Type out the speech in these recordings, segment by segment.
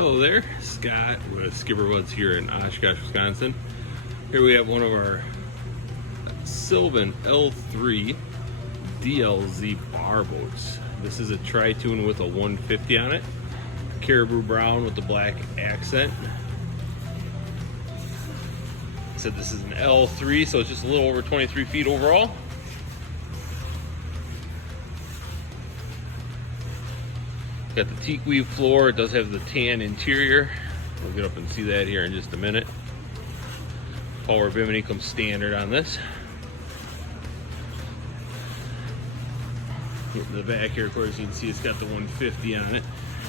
Hello there, Scott with SkipperBud's here in Oshkosh, Wisconsin. Here we have one of our Sylvan L3 DLZ bar boats. This is a Tri-Toon with a 150 on it. Caribou brown with the black accent. Said this is an L3, so it's just a little over 23 feet overall. Got the teak weave floor. It does have the tan interior. We'll get up and see that here in just a minute. Power bimini comes standard on this. Getting the back here, of course, you can see it's got the 150 on it.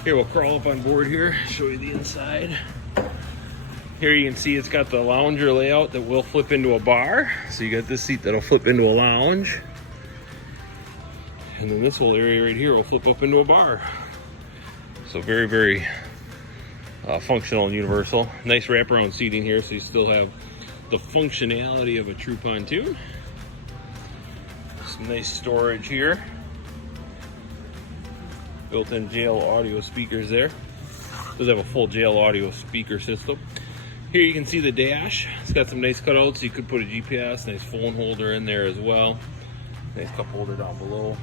Here, we'll crawl up on board here, show you the inside. Here you can see it's got the lounger layout that will flip into a bar. So you got this seat that'll flip into a lounge. And then this whole area right here will flip up into a bar. So very, very functional and universal. Nice wraparound seating here, so you still have the functionality of a true pontoon. Some nice storage here. Built-in jail audio speakers there. Does have a full jail audio speaker system. Here you can see the dash. It's got some nice cutouts. You could put a GPS, nice phone holder in there as well. Nice cup holder down below.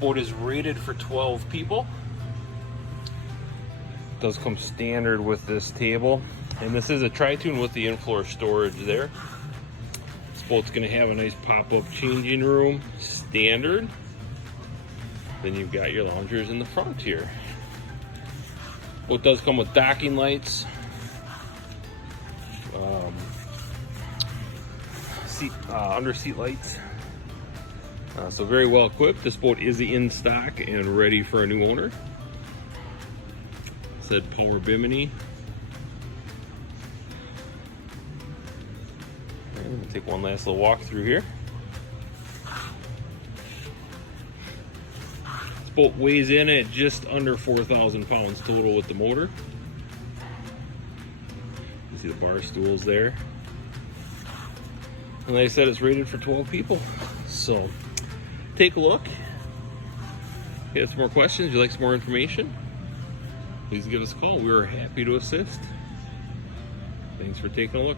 Boat is rated for 12 people. Does come standard with this table, and this is a Tri-Toon with the in-floor storage there. This boat's going to have a nice pop-up changing room, standard. Then you've got your loungers in the front here. Boat does come with docking lights, under seat lights. So very well equipped. This boat is in stock and ready for a new owner. Said power bimini. I'm going to take one last little walk through here. This boat weighs in at just under 4,000 pounds total with the motor. You see the bar stools there. And like I said, it's rated for 12 people. So take a look. If you have some more questions, you'd like some more information, please give us a call. We are happy to assist. Thanks for taking a look.